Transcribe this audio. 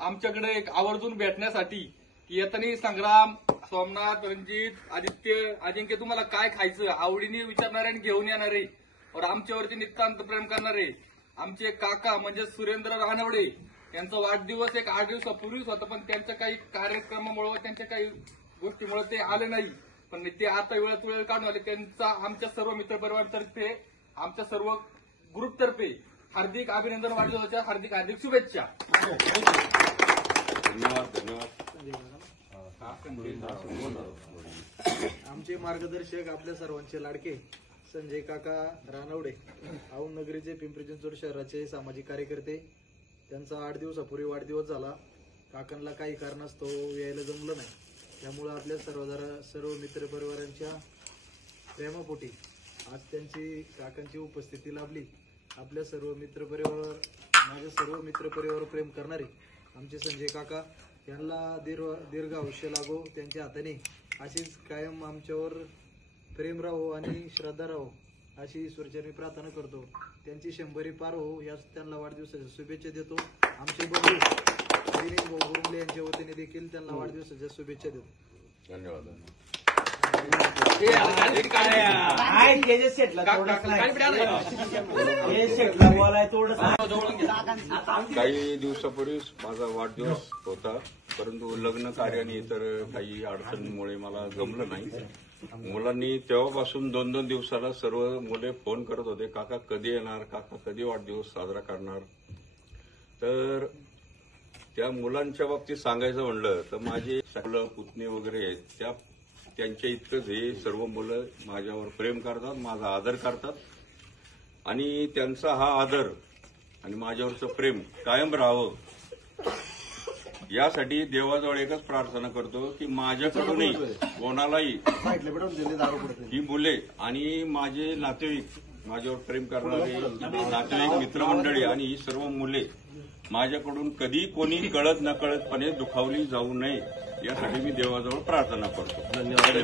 आमच्याकडे एक आवर्जून भेटण्यासाठी की येताना संग्राम, सोमनाथ, रणजित, आदित्य, अजिंक्य तुम्हाला काय खायचं आवडीने विचारणारे आणि घेऊन येणारे और आमच्यावरती नितांत प्रेम करणारे आमचे काका म्हणजे सुरेंद्र रानवडे यांचा वाढदिवस एक 8 दिवसापूर्वीच होता, पण त्यांच्या काही कार्यक्रमामुळे त्यांच्या काही गोष्टीमुळे ते आले नाही, पण ते आता वेळात वेळ काढून आले. त्यांचा आमच्या सर्व मित्रपरिवारातर्फे आमच्या सर्व ग्रुपतर्फे हार्दिक अभिनंदन, वाढदिवसाच्या हार्दिक हार्दिक शुभेच्छा. धन्यवाद. आमचे मार्गदर्शक आपल्या सर्वांचे लाडके संजय काका रानवडे, औंध नगरीचे पिंपरी चिंचवड शहराचे सामाजिक कार्यकर्ते. त्यांचा 8 दिवसापूर्वी वाढदिवस झाला. काकांना काही कारणास्तव यायला जमलं नाही, त्यामुळे आपल्या सर्व मित्रपरिवारांच्या प्रेमापोटी आज काकांची उपस्थिती लाभली. आपल्या सर्व मित्रपरिवार, माझ्या सर्व मित्रपरिवार प्रेम करणारे आमचे संजय काका यांना दीर्घ आयुष्य लागो, त्यांच्या हाताने अशीच कायम आमच्यावर प्रेम राहो आणि श्रद्धा राहो अशी ईश्वरचरणी प्रार्थना करतो. त्यांची 100री पार हो याच त्यांना वाढदिवसाच्या शुभेच्छा देतो. आमचे बंधू दिनेश भाऊ गुरुंगले यांच्या वतीने देखील त्यांना वाढदिवसाच्या शुभेच्छा देतो. धन्यवाद. काही दिवसापूर्वी माझा वाढदिवस होता, परंतु लग्न कार्य आणि इतर काही अडचणीमुळे मला जमलं नाही. मुलांनी तेव्हापासून 2-2 दिवसाला सर्व मुले फोन करत होते, काका कधी येणार, काका कधी वाढदिवस साजरा करणार. तर त्या मुलांच्या बाबतीत सांगायचं म्हणलं तर माझे सगळं पुतणे वगैरे आहेत, त्यांच्या इतकंच हे सर्व मुलं माझ्यावर प्रेम करतात, माझा आदर करतात आणि त्यांचा हा आदर आणि माझ्यावरचं प्रेम कायम राहावं यासाठी देवाजवळ एकच प्रार्थना करतो की माझ्याकडूनही कोणालाही ही मुले आणि माझे नातेवाईक, माझ्यावर प्रेम करणारे नातेवाईक, मित्रमंडळी आणि ही सर्व मुले माझ्याकडून कधी कोणी कळत नकळतपणे दुखावली जाऊ नये यासाठी मी देवाजवळ प्रार्थना करतो. धन्यवाद.